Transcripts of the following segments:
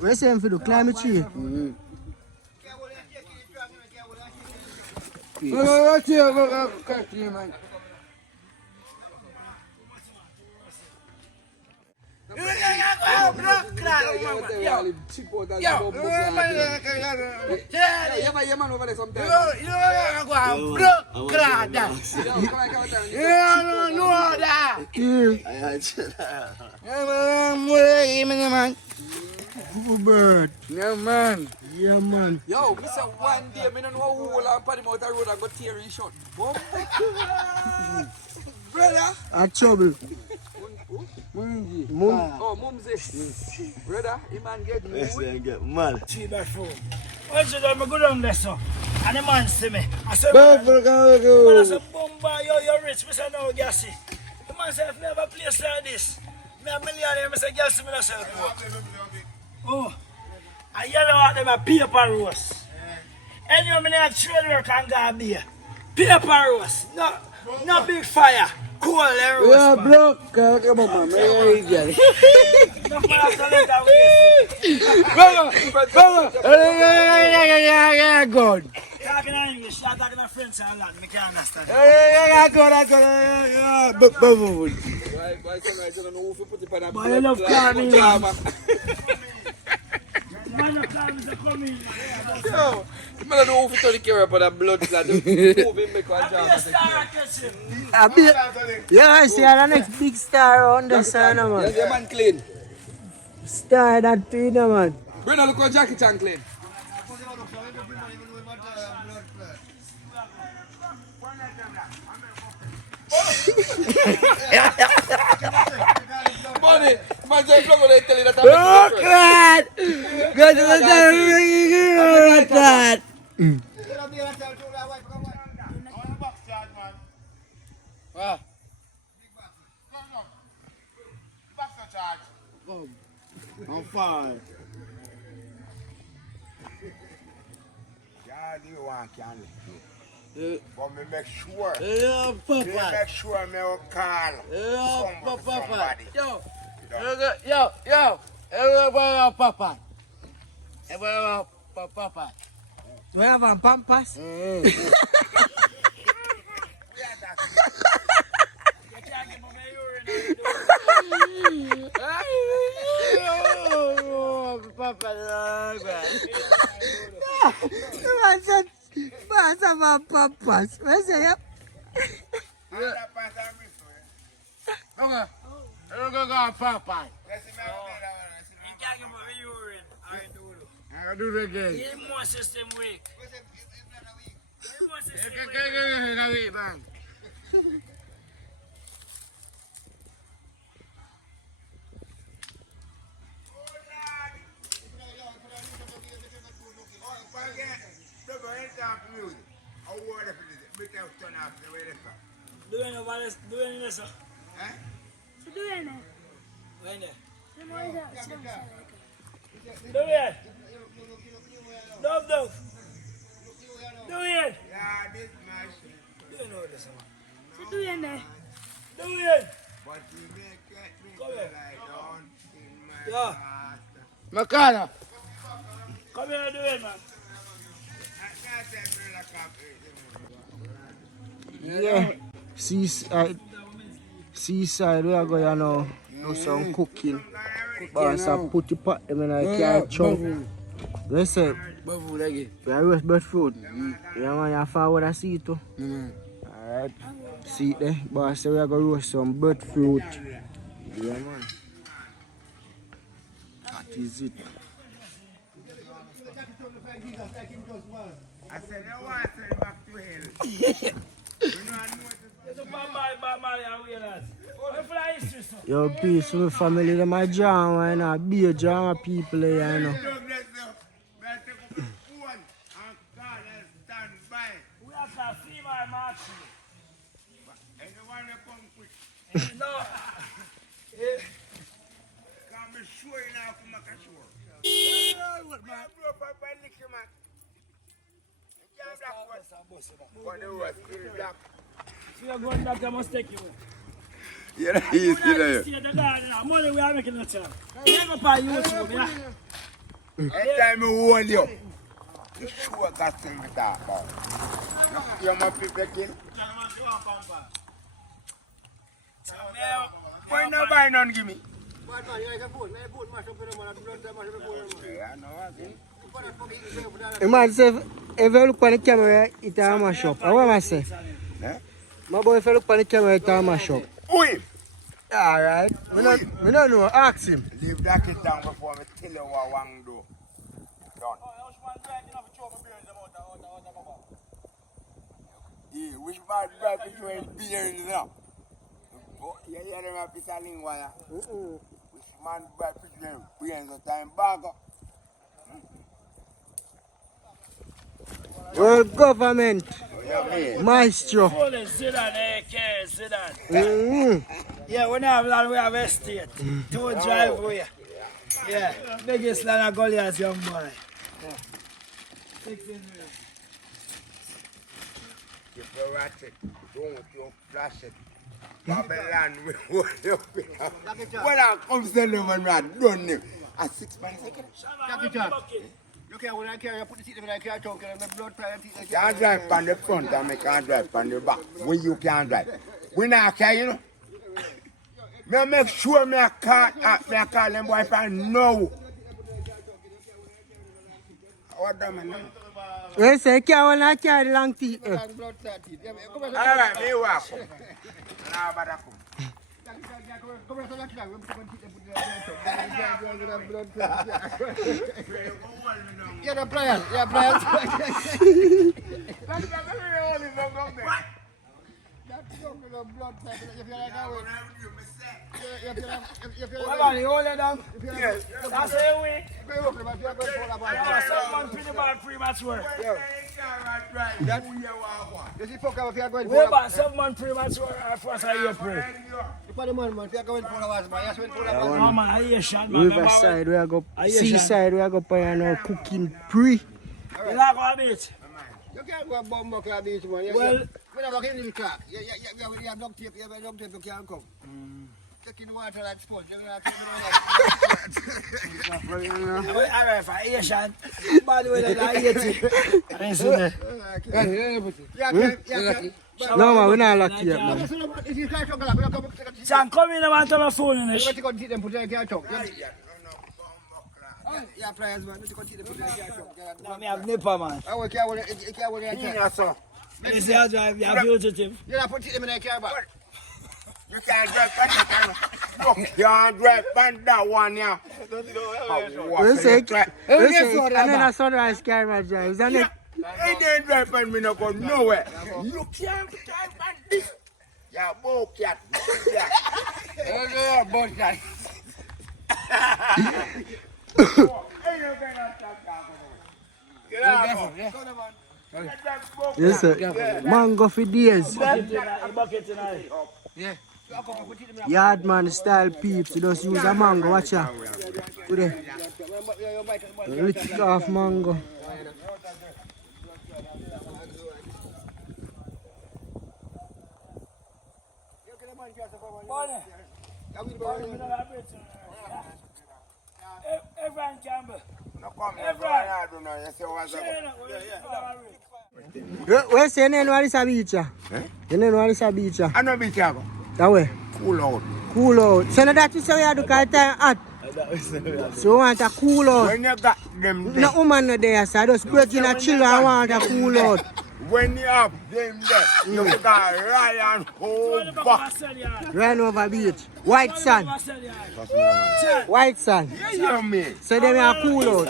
We're saying for the climate tree. Good bird. Yeah, man. Yeah, man. Yo, me say one day, me don't know who will and put him out the road and go tear his shot. Brother. A trouble. Mumsy. Mum. Oh, Mumsy. Brother, he man get mood. Get mad. See that phone. Once you go down there, so, and the man see me. I said, Go. man, I said, Bumba, you're rich. I said, no, Gassy. The man said, if me have a place like this, me a millionaire, I said, Gassy, me not sell coke. Oh, I yellow out them a paper roast. Anyway, me have trade work and go beer. Paper roast, no big fire. Cool and roast, Yeah, man. bro. Come on, man. No man have to let that waste. Yeah, good. Talking in English, you're talking in French and Latin, I can't understand. But you love calling me, man. Man, you call me to come in, man. Yo, I don't know if you care about that blood clot. Move him make one Be a job. star at kitchen. Yeah, I see the next big star on the sun, Yeah, man. the man clean. Star that too, man. Bruno, look how Jackie Chan clean. Money, man say vlog they tell you that I'm God! God, that. I'm fine. Yeah, you want candy. But me make sure. Yeah, Me make sure me will call somebody. Yo, everybody Papa. Everybody Papa. Do you have a pampas? Man said, man said my pampas. I say, yep. Papa. I do it again. Immune system weak. Immune system weak. Bang. Doing this, sir. Doing it. When there? Doing Do it. Dove. Do it. Yeah, this machine. Do you know this, man? it. Do it. But you make me Come here. lie down in my Yeah. master. Makana. Come here and do it, man. Yeah. Seaside, we are going to do some cooking. But some put the pot them in a car chunk. Let's say, we are roast bird food. Yeah, man, you find what I see it too. Alright. See it there. But I say we are going to roast some bird fruit. Yeah, man. That is it. I said, I want to send back to hell. Yo, peace with family, them a drama, you know, be a drama people here, you know. We have to see my match. No. So you're going back, I must take you. You're easy there. Money we are making a chance. You go on YouTube, yeah? Every time you hold you, you sure got something to talk about. You're my people kill. Why not buy none give me? Man say if you look on the camera, it a mash up. What am I say? My boy, if you look on the camera, it a mash up. Who him? Alright. We don't know. Ask him. Leave that kid down before me tell you what I want to do. Done. Yeah, which man drive between beers now? Oh, you hear them have a lingua. Which man drive between beers the time back? Well, government. Yeah, Maestro. Sit down. Yeah, we don't have land, we have estate. 2 driveway. Yeah, biggest land of Goliath, young boy. Yeah. 16 years. If you rat it, don't you flash it. Babylon will hold you. When I come to them and rat, done them. At 6 months, I can. Look here, when I carry, I put the seat in the car, choke, and the blood pressure. You can't drive on the front and I can't drive on the back. When you can't drive. We not care, you know. Me make sure me call them boy and know. What do you mean? We say you can't carry long teeth. Alright, me walk. Now bother come. Yeah, the plan. Yeah, plan. Blood pressure. If you like how Come on, you hold it down. Yes. That's the way. Someone pretty bad premature. Way back, someone premature first of April. Oh man, I hear shot, man. Riverside, we are go. Seaside, we are go pay now cooking pre. You like a bit? you can't go a bomb buckle beach, man. Well, we don't in the car. You have dog tape, you have dog tape, you can't come. Take in the water like sponge. You're going to take it alright, for Asian, by the way, that I hate it. I didn't see that. No man, we're not lucky yet, man. Sam, come in and want to have a phone in it. Yeah, players, man. Now me have nipper, man. I can't wait. This is how drive, you have fugitive. You don't put him in a car back. You can't drive on that one. You can't drive on that one, yeah. We say, and then a Sunrise camera drive, isn't it? I can't drive on me, no go nowhere. You can't drive on this. Yeah, both cat. Yeah, both cat. Yes, sir. Mango for days. Yardman style peeps. You just use a mango. Watch out. Put it. Lick off mango. Everyone Campbell. Where's your name? What is a beach? Your name? What is a beach? I know beach. That way. Cool out. Cool out. So now that you say you do kind of hot. So you want a cool out. When you got them there. No woman no there, so just break in a chill and want a cool out. When you have them there, you got Ryan whole back. Run over beach. White sand. White sand. You hear me? So then we are cool out.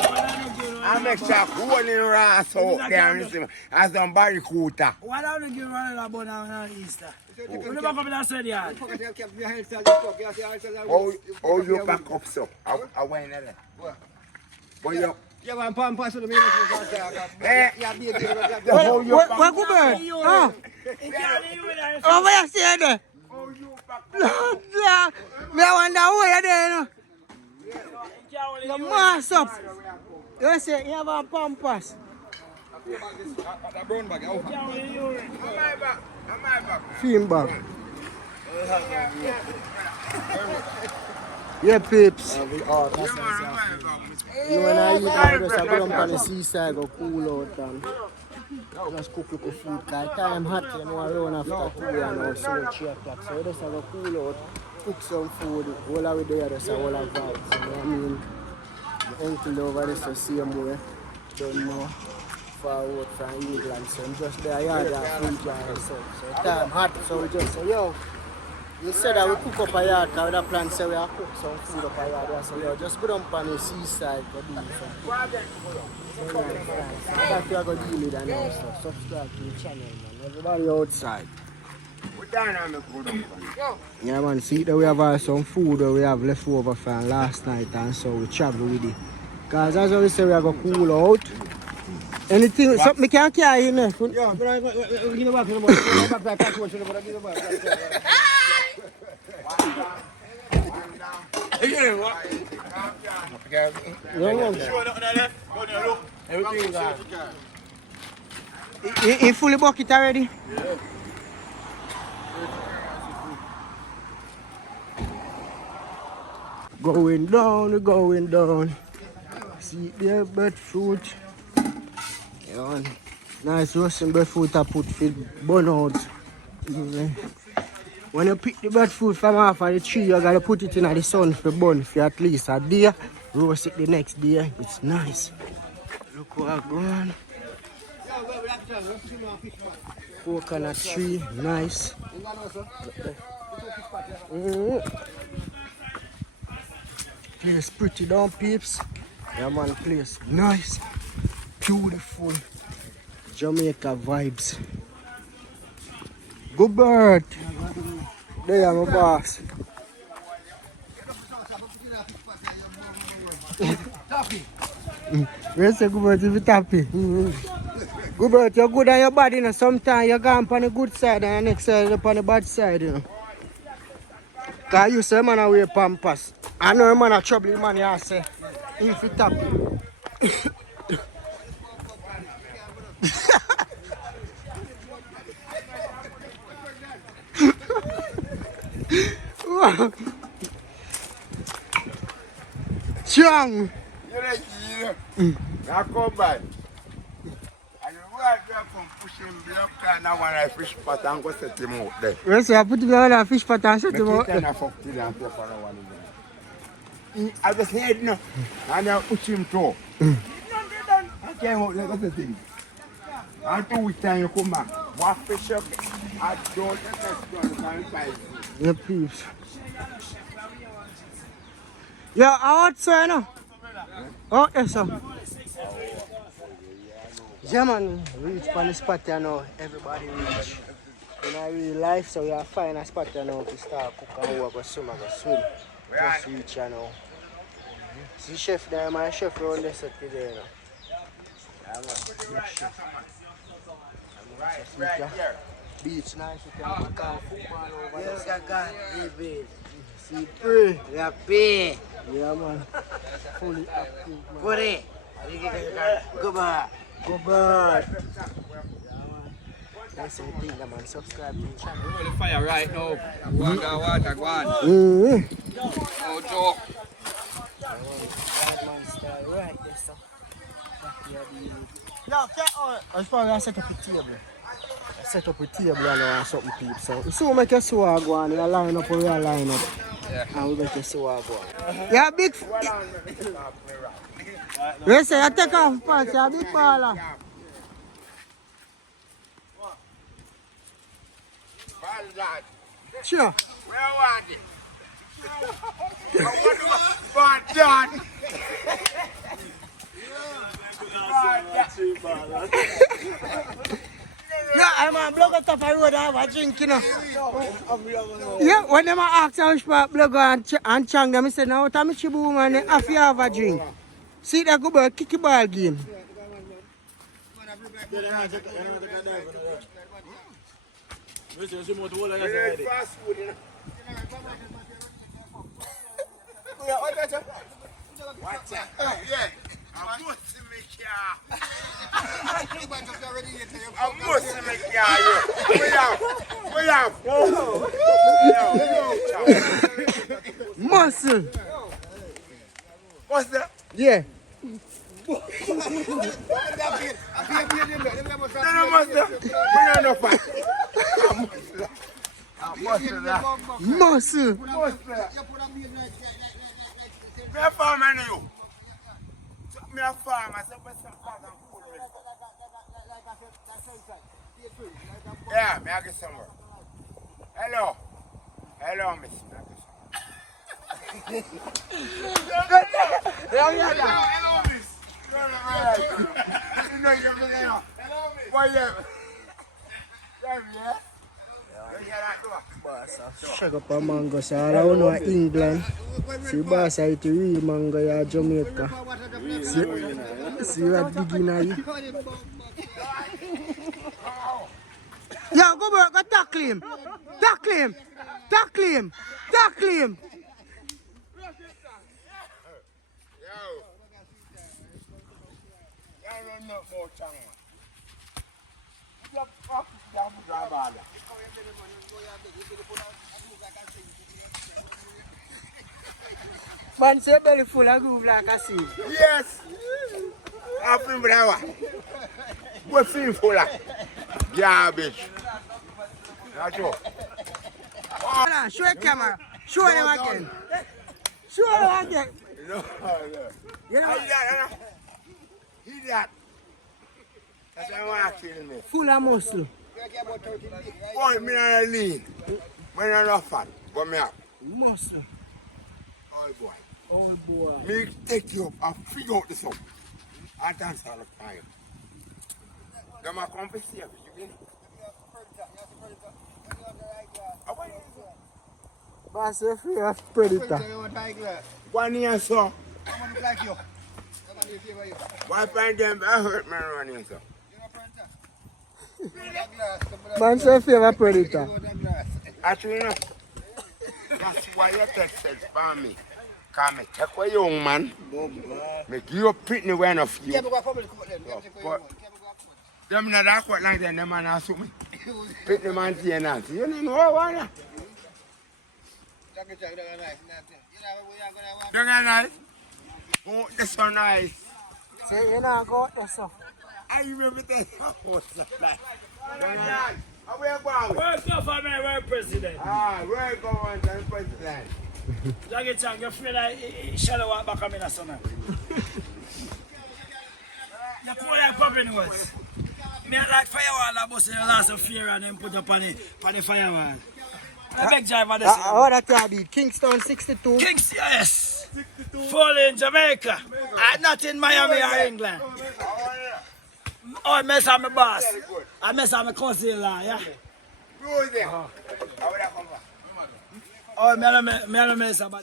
I make sure cool in Ras out there and see as some barracuda. Why don't you give running about now on Easter? You never come in that said yard. Oh, you back up so. I went there. But you. Yeah, man, pass to the minute. What good bird? Oh. Oh, where you see there? Me wonder who you there, you know? You mass up. You say you have a pampas. Am I back? Film bag. Yeah, peeps. Yeah, When I eat, I just go down on the seaside, go cool out and just cook little food. Cause time hot, you know, around after 2 and so 3 o'clock. So we just have a cool out, cook some food, all of it there, just a whole of vibes. You know what I mean? My uncle over there, so same way. Don't know. Far out from England, so I'm just there, yeah, there, food jar and stuff. So time hot, so we just say, yo, you said that we cook up a yard, because we have planned say we have cook some food up a yard. So yo, just go down on the seaside, go do something. So that's what we are going to deal with and now, so subscribe to the channel, man. Everybody outside. Yeah, man, see that we have some food that we have left over from last night, and so we travel with it. Because as we say, we are going to cool out. Anything, something we can carry in there. Yeah, but I give it back to the boy. Everything gone. You fully bucket already? Yeah. Going down, going down. See there, breadfruit. Yeah, nice roasting breadfruit I put for burn out. When you pick the breadfruit from off of the tree, you gotta put it in the sun for burn for at least a day. Roast it the next day. It's nice. Look what I've gone. Coconut tree, nice. Place pretty down, peeps. Yeah, man, place nice, beautiful, Jamaica vibes. Good bird. There, my boss. Where's the good bird if it's happy? Good bird, you're good on your body, you know. Sometimes you're gone on the good side and the next side you're on the bad side, you know. Because you say man I wear pampers. I know a man a trouble, man, you say, if it happy. Strong. Now come back. And you go out there from pushing block and I want a fish pot and go set him out there. Yes, sir, I put him on a fish pot and set him out. I just heard no. And I push him through. I came out there, that's the thing. And 2 weeks time you come back. What fish up? I don't let Yeah, peeps. Yeah, outside now. Oh, yes, sir. Yeah, man, reach on the spot, you know. Everybody reach. In our real life, so we are find a spot, you know, to start cook and walk or swim. Just reach, you know. See, chef there, my chef around the set today, you know. Yeah, man, big chef. Right here. Beach nice, you can cook and football over there. Yes, I got See, pray. yeah, pay. Yeah, man. Fully active, man. Put it. Go back. Go back. Yeah, man. That's the thing, man. Subscribe to the channel. We're on the fire right now. Water, go on. No joke. Right, yes, sir. Yo, as far as I set up a table. I set up a table and something, people. So, we make a swag one. We line up, we line up. Yeah. And we make a swag one. Yeah, big. You say, you take off pants, you're a big baller. Sure. Where was it? But John. Yeah, I'm a blogger top of the road, I have a drink, you know. Yeah, when them ask how much blogger and chang them, I said, now what am I chibu man, if you have a drink. See that good boy, kick ball game. What's that? Yeah. I must make ya. I must make ya, yo. Wait up. Muscle. What's that? Yeah. No, master. We don't know fat. Muscle. Me a farmer now, you. Me a farmer. So what's some bag and food? Yeah, me a get somewhere. Hello. Hello, miss. Hello, miss. You know you're going to why you? Shag up a mango, so all I want to know England. See, boss, I eat real mango in Jamaica. See what beginner you. Yo, go back, go tackle him. Tackle him. Tackle him. Tackle him. Man, say belly full of groove like a sieve. Yes. I'm from Brava. We're feeling full of garbage. Not sure. Hold on, show the camera. Show them again. Show them again. No. You know, Hear that. That's why I want to kill me. full of muscle. Boy, me not lean. Me not fat. But me up. Muscle. Oh boy. Oh boy. Me take you up and figure out this up. I dance all the time. Them are come for service, you get it? Boss, you're free of predator. 1 year, so. Why find them hurt man 1 year, so? Man, say free of a predator. Actually, no. That's why you take sense for me. Because me take a young man, make you pretty well enough you. But them not that quite like that, them man ask me. Pretty man to you not. You don't know why not? Don't get nice. Oh, that's so nice. Say you not go out there, so. I remember that. Oh, so nice. Don't get nice. How are you going? Where's government, where's president? Ah, where going to the president? Jackie Chan, you're afraid I shall walk back on me, that's son. You pour that pop anyways. Me like firewall, I bust the last of fear and then put up on the firewall. I beg driver this. How that be? Kingston 62. Kings, yes. 62. Fully in Jamaica. Not in Miami or England. Oh, I mess up my boss. I mess up my cousin-in-law, yeah? Who is there? How would that come from? Oh, me mess up.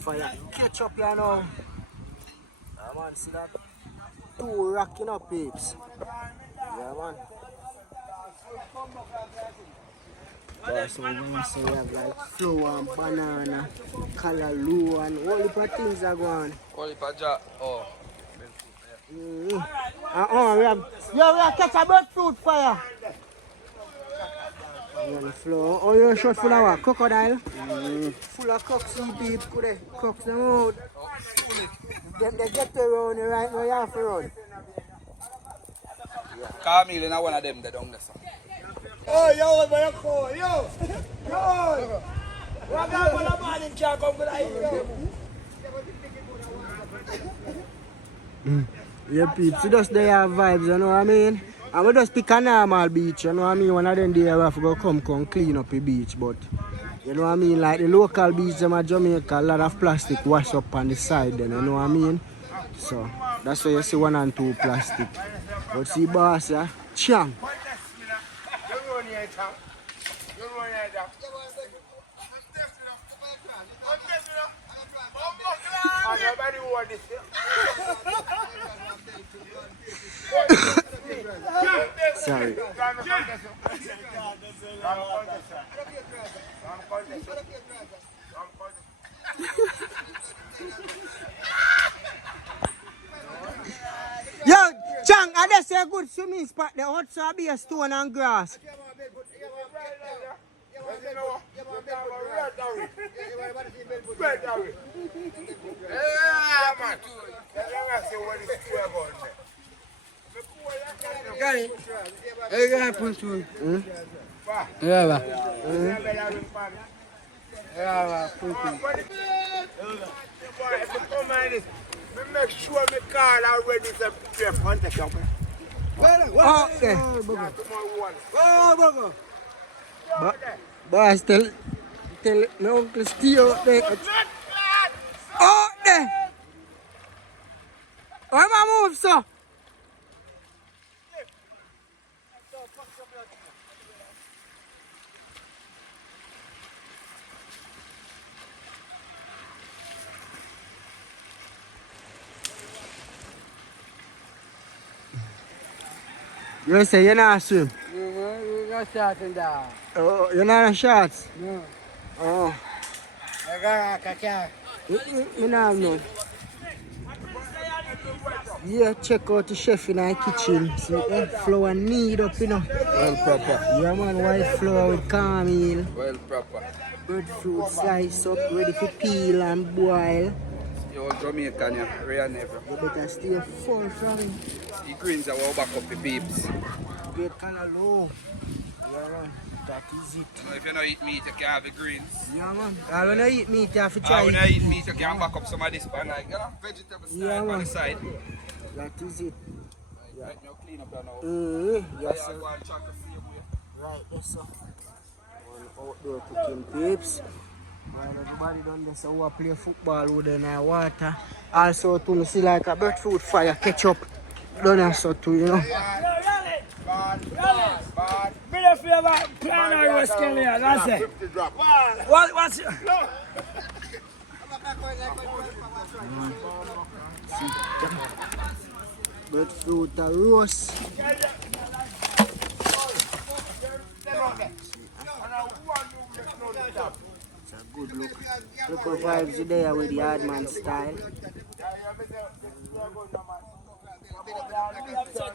Fire. Catch up here now. Yeah, man, see that? 2 racking up peeps. Yeah, man. So we have like flour and banana, callaloo and all the things are going. All the paja. Oh. We have catch a breadfruit fire. The flour. Oh, you're short full of what? Crocodile? Full of cocks and peep. Cocks them out. They get around right now, you have to run. Camille is one of them, they don't listen. Oh, yo, man, yo. What kind of morning can't come with Yeah, peeps, you just they have vibes, you know what I mean? And we just pick a normal beach, you know what I mean? One of them days we have to go come clean up the beach, but you know what I mean? Like the local beach, them at Jamaica, a lot of plastic wash up on the side, then, you know what I mean? So that's why you see 1 and 2 plastic. But see, boss, yeah, chang. Sorry. say a good swimming spot there, also be a stone and grass. Make sure my car already to prepare contact. Okay. Boss, tell my uncle Steve out there. Out there. Where my move, sir? You say you're not swim? We're not starting that. Oh, you're not a shots? No. Oh. I got a car. You know, no. Yeah, check out the chef in our kitchen. See, flour knead up, you know. Well proper. Yeah, man, white flour with cornmeal. Well proper. Breadfruit slice up, ready for peel and boil. You're Jamaican, yeah. Real never. You better stay full from it. The greens are back up the peeps. Get kind of low. Yeah, man. That is it. You know, if you don't eat meat, you can have the greens. Yeah, man. When I eat meat, you have to try When it. I eat meat, you can back up some of this pan, like, you know, vegetable style Yeah, on man. the side. That is it. Right now, clean up that now. Yes, Yeah, sir. go and chat the same way. Right, yes, sir. One outdoor cooking peeps. While everybody done this, so we play football with the water. Also, to see like a breadfruit fire ketchup. Done that so too, you know. Bring a favor, plan our rescue here, that's it. What's your... Breadfruit roast. It's a good look. Look at vibes there with the hard man style.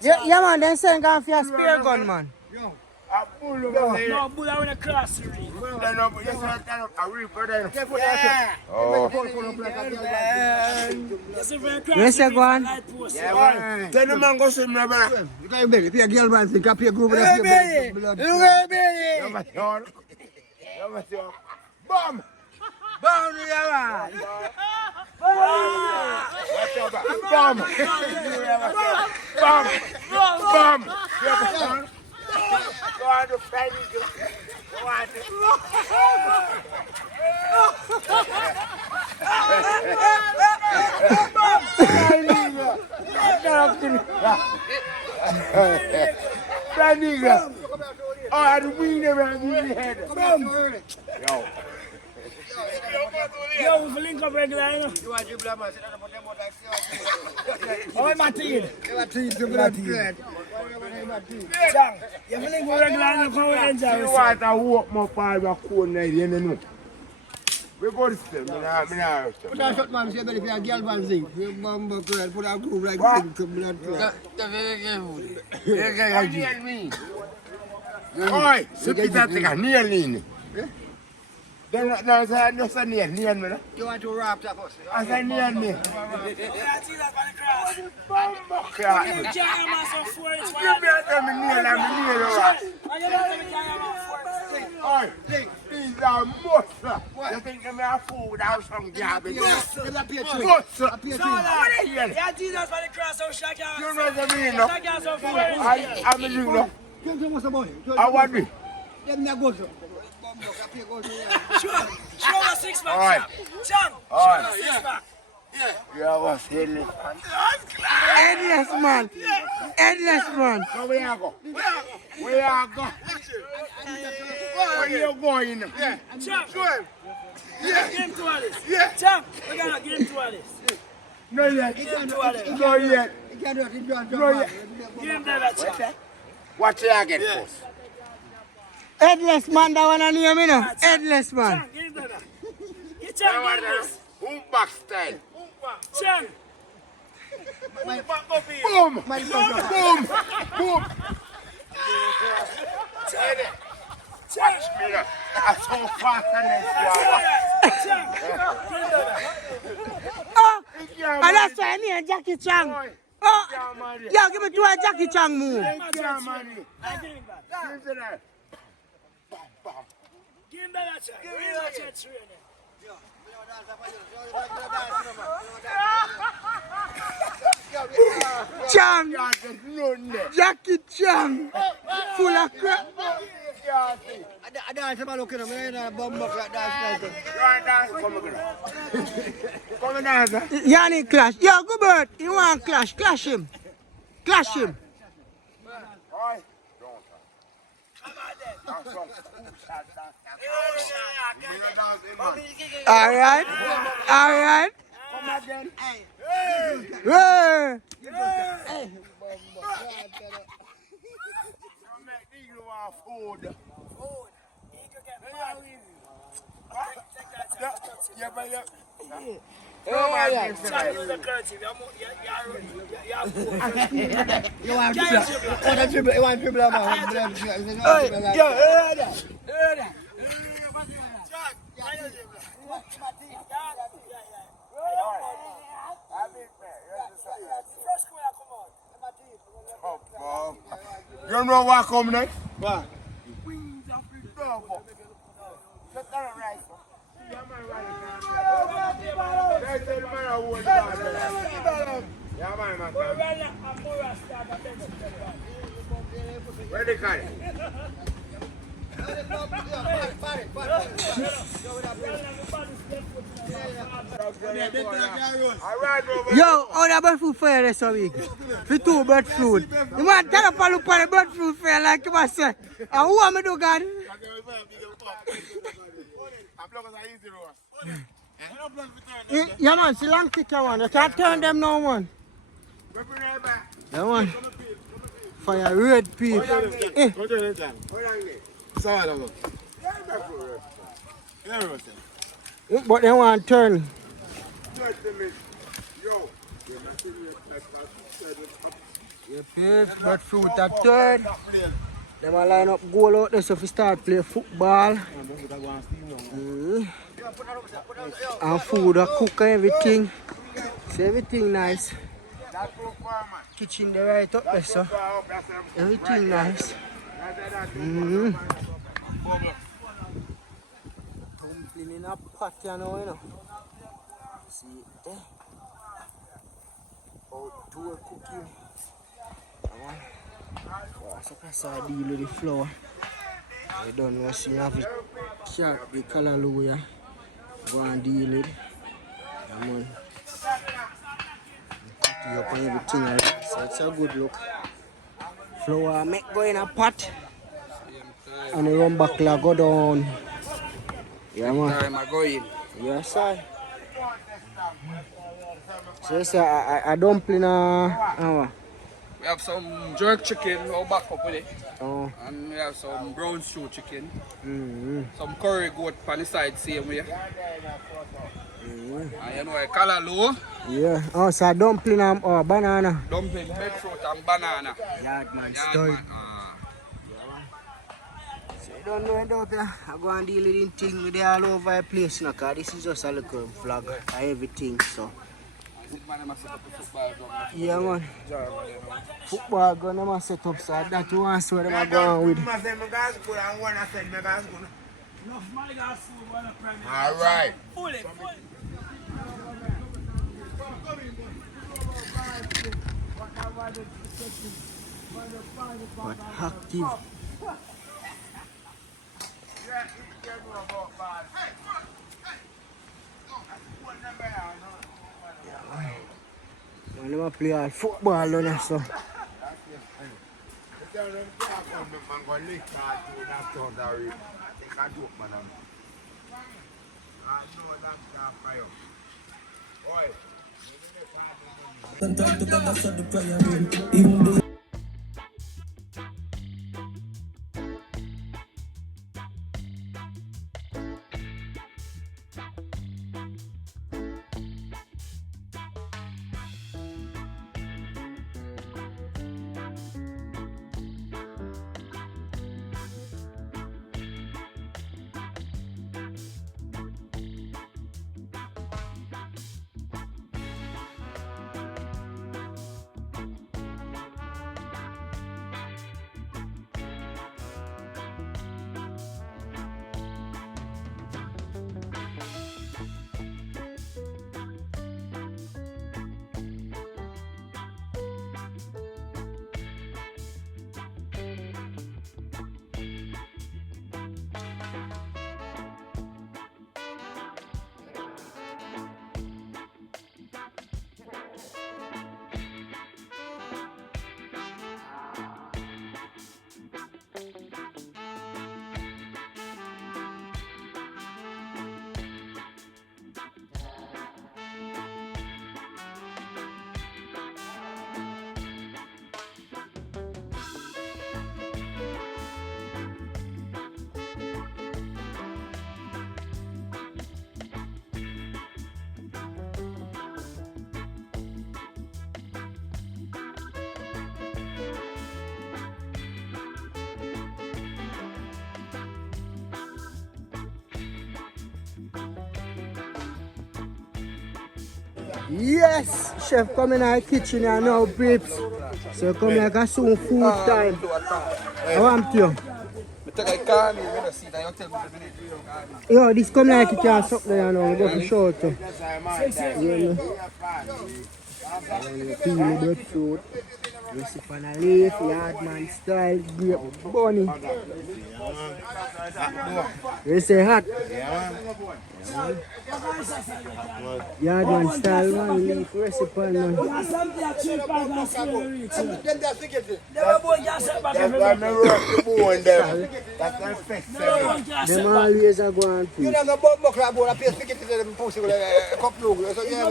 Yeah, man, they saying going for a spear gun, man. No, bull out in a class. Yes, sir, go on. Tell the man go see me, brother. You can't bet. If you're a girl, man, think I pay a group with Hey, a baby. blood. You got baby. Bomb. Bound with your man. Bomb. Bomb. Bomb. Bomb. Go on to find it. Go on to oh, I had to wing them around the head. Yo. Yo, we link up regular, you know. You want to dribble a man, sit down and put them out like Oh, I'm a team. the blood thread. Chang, you link up regular, you know, come and enjoy You yourself. want to walk my father a cold night, you know. We go to still, Put a shot, man, say, but if you're a girl, man, sing. You bumble thread, put a group like this to blood thread. Oi, sit it at the near lean. Then no, say no, say near me. You want to wrap that us? I say near me. Yeah, see that on the cross. Crack. You can't have man so four inch You be at them near, I'm near the rock. And you don't tell me you can't have man 4 Oi, these are muscle. You think them are food without some garbage? Muscle. Yeah, Jesus on the cross, so shake out. You know what I mean, no? Shake out some 4 inch. I'm a drink, no? Boy. I want it. Them not good, sir. Show a 6 pack, Alright. Chang. Alright. Show a 6 pack. Yeah, what's headless? Endless, man. Endless, man. So where you go? Where you go? Where you going? Yeah. Chang. Give him 2 of this. Yeah. Chang, we gotta give him 2 of this. No yet. Give him 2 of this. No yet. You can't do it. You can't do No it. yet. Give him that, Chang. What you get first? Endless, man, that one I name, you know. Endless, man. Chang, give him that. You Chang, give him this. Back style. Chang. Boom! Boom! Boom! Watch me now. I'm so fast and Oh, and that's why I need Jackie Chan. Oh, yo, give me to a Jackie Chan move. Give him that chance. Give him that chance. Chan, Jackie Chan, full of crap. I dance about looking at me and a bomb box like that. Come and dance. Yanni clash. Yo, good bird. You want clash? Clash him. Clash him. All right. All right. Come again. Hey. Food. You want dribble? You want dribble? You know what come next? What? Wings of the dove. Let that right. Where the car? Yo, how the bird food fair this week? For 2 bird food. You want to tell up and look at the bird food fair like you must say. And who am I do, God? Yeah, man, see long tick you want. You can't turn them now, man. Yeah, man. Fire red peep. But they want to turn. You pay bird fruit at turn. Them a line up goal out there so if you start play football. And food, a cook and everything. So everything nice. Kitchen the right up there, so everything nice. Tumbling in a pot, you know. See it there. Outdoor cooking. So that's how I deal with the flour. I don't know, see, you have it sharp, the color low, yeah. Go and deal with it. Come on. Put it up and everything, right? So it's a good look. Flour make go in a pot. And the run back like go down. Yeah, man. Time I go in. Yes, sir. So it's a dumpling. We have some jerk chicken, we'll back up with it. Oh. And we have some brown stew chicken. Some Curry goat on the side, same way. And you know, a callaloo. Yeah. Oh, so dumpling and banana. Dumpling, breadfruit and banana. Yard man, Yard story. man, So you don't know it out there. I go and deal with things with all over the place now, because this is just a little vlog and everything, so. Yeah, man. Football gun them a set up, so that you want to see what them are going with. All right. But active. Man, them a play all football on us, so. Yes, chef come in our kitchen here now, peeps. So come here, cause soon food time. I want you. I take a car, I'm going to see that. You tell me the minute. Yo, this come like you can't stop there now. We go to show it. Peely breadfruit. Recipe on a leaf, yardman style, grape bunny. You say hot? Yardman style, man, leaf recipe, man. Something cheap and scary. That's why I work the bone there. That's the festival. Them always are going to You know, the bug buckler about a piece of the pussy with a cup look. So you have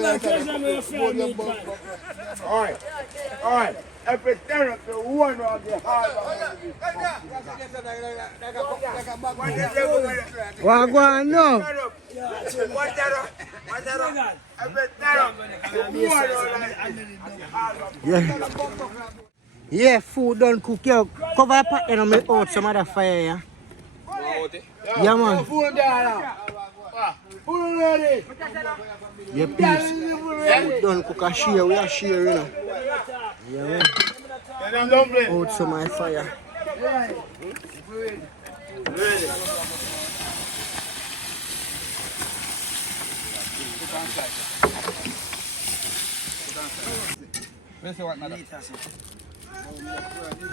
All right. If it's there, the one of the heart. What go on now? Yeah, food done cook. Yo, cover a pot and make out some other fire, yeah? Yeah, man. Yeah, peace. Food done cook a share. We are sharing, you know. Yeah, man. Out some my fire.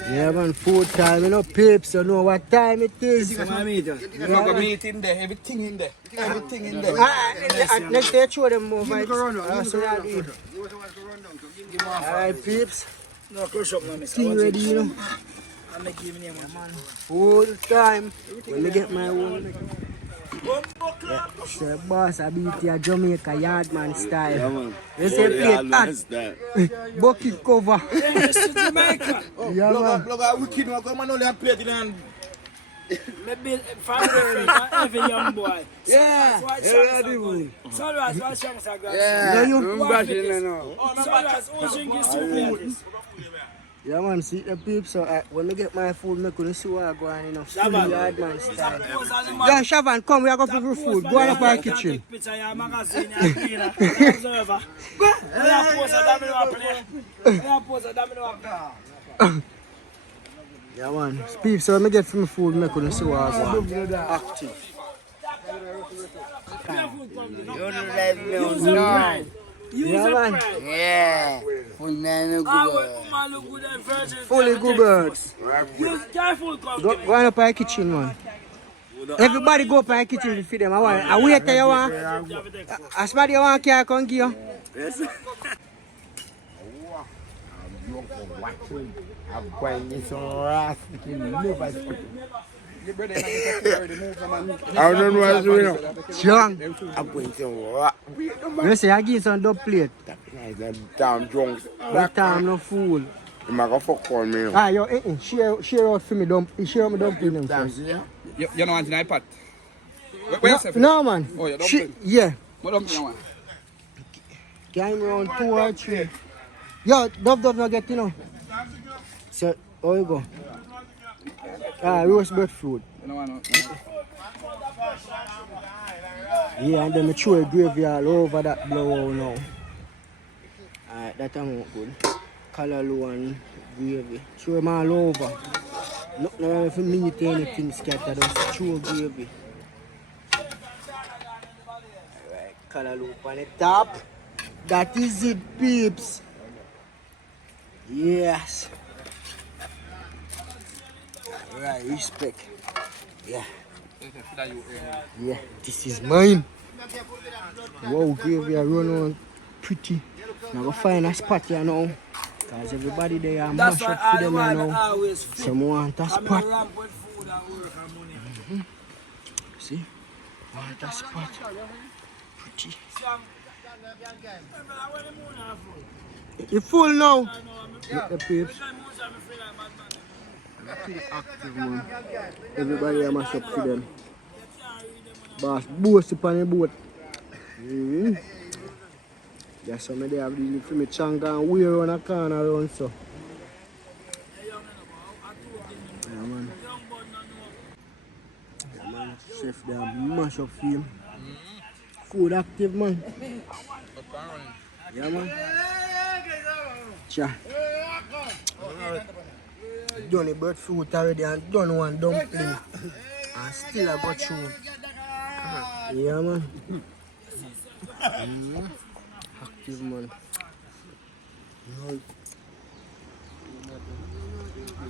Yeah, man, food time, you know, peeps, you know what time it is. You got meat in there, everything in there. Everything in there. Next day, show them more vibes. Alright, peeps. No, crush up, man. Thing ready, you know. I'm not giving you man. Full time. When I get my own. Yeah, so boss, I beat your Jamaica yardman style. Yeah, man. You say plate hot. Bucket cover. Yes, Jamaica. Yeah, man. Plug a wicked one, come on, only a plate in hand. Maybe family every young boy. Yeah. Sunrise, what chance I got? Yeah, you Sunrise, who's drinking soup? yeah, man, see the peeps. So when I get my food, I couldn't see what I go on, you know. Full yardman style. Yeah, Shavan, come, we are going for food. Go on up our kitchen. Yeah, man. Peeps, so when I get from the food, I couldn't see what I go on. Active. Yeah, man. Yeah. Fully good birds. Careful, Go on up our kitchen, man. Everybody go up our kitchen to feed them. I wait till you want. As bad you want, can I come give you? Yes. I'm going to some rat. I don't know what's going on. Strong. I'm going to rat. You say I give some dub plate. Damn drunk. That time no fool. You might go fuck on me. Ah, yo, share out for me dump. Share me dumpling them first. You don't want an iPad? Where yourself? No, man. Oh, you dumpling? Yeah. What dumpling you want? Game around 2 or 3. Yo, dub not get, you know. So, how you go? Ah, roast breadfruit. You don't want no. Yeah, and then I throw a gravy all over that blow now. Alright, that time good. Callaloo and gravy. Throw them all over. Nothing around for me to anything scattered, just throw gravy. Alright, callaloo on the top. That is it, peeps. Yes. Alright, respect. Yeah. Yeah, this is mine. Wow, gravy I run on pretty. Now go find a spot here now. Cause everybody there are mash up for them now. Some want a spot. See? Want a spot. Pretty. You full now? Look the peeps. Pretty active, man. Everybody a mash up for them. Boss, boast upon the boat. That's some of they have the for me changa and wear on a corner around so. Yeah, man. Yeah, man. Chef there mash up for him. Food active, man. Yeah, man. Cha. Done the breadfruit already and done one dumpling. And still I got through. Yeah, man. Active, man.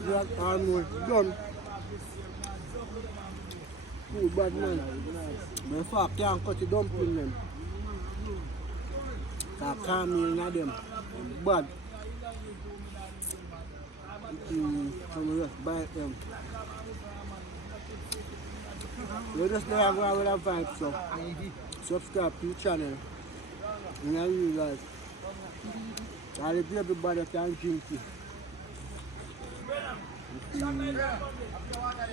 That almost done. Too bad, man. My father can't cut the dumpling, them. I can't meal them. Bad. Some just bite them. We just there go with a vibe, so subscribe to the channel. And I realize all the everybody can drink it.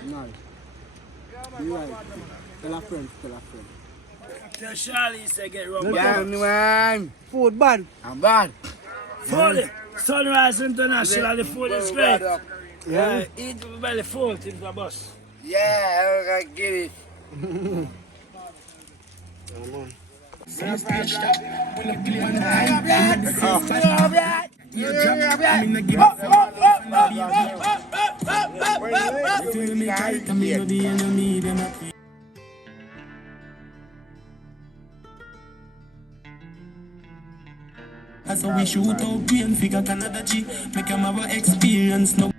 Nice. Be right. Tell a friend, tell a friend. Tell Charlie he said get rubber. Yeah, man. Food bad. I'm bad. Food. Sunrise International, the food is great. Yeah. Eat belly full in the bus. Yeah, I gotta get it. So we shoot out green figure Canada G. Make them have a experience no.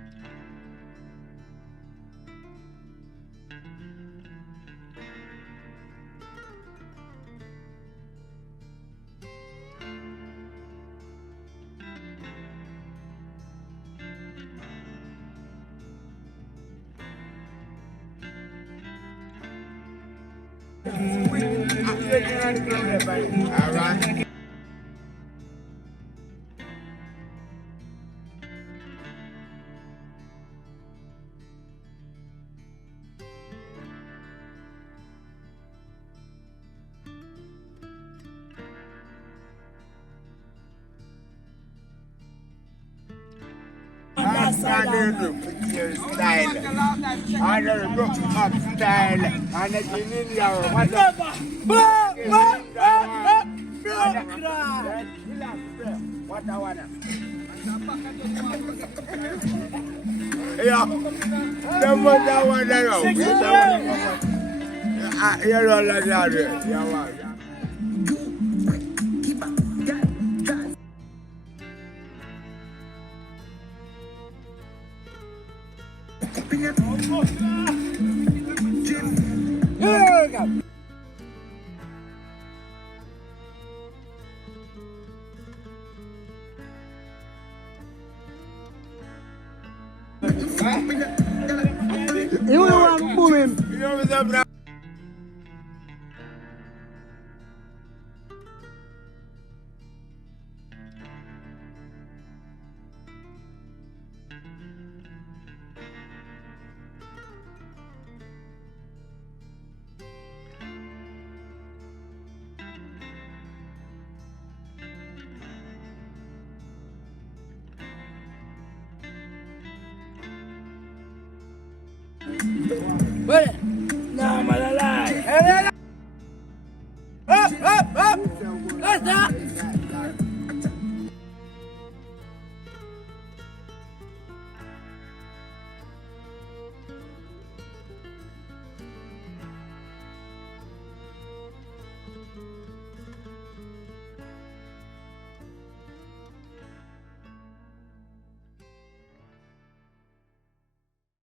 Alright. You want to boom him? Wait. No, man, alive. Up. Let's stop.